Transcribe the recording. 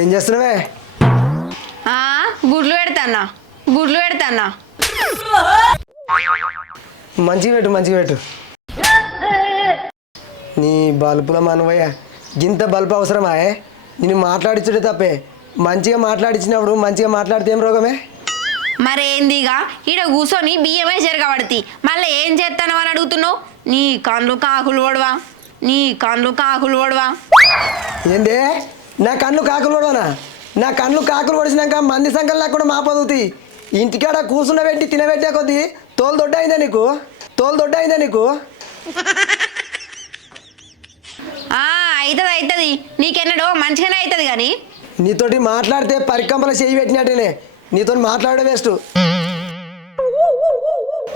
ఏం చేస్తున్నావే? గుడ్లు పెడతానా మంచిగా పెట్టు నీ బల్బుల మనవయ్య గింత బల్బు అవసరమా? నేను మాట్లాడించుడే తప్పే, మంచిగా మాట్లాడించినప్పుడు మంచిగా మాట్లాడితే ఏం రోగమే? మరేందిగా ఈడ కూర్చొని బియ్యమే జరగబడతాయి, మళ్ళీ ఏం చేస్తాను అని అడుగుతున్నావు? నీ కళ్ళు కాకులు ఓడవా ఏందే నా కళ్ళు కాకులు ఓడవనా? నా కళ్ళు కాకులు ఓడిచినాక మంది సంఖ్యలు నాకు కూడా మాపదుతాయి. ఇంటికాడ కూర్చుండబెట్టి తినబెట్టే కొద్దీ తోలు దొడ్డ అయిందా నీకు? అవుతుంది నీకెన్నడో మంచిగానే అవుతుంది. కానీ నీతోటి మాట్లాడితే పరికంపల చేయి పెట్టినట్టేనే, నీతో మాట్లాడే వేస్ట్.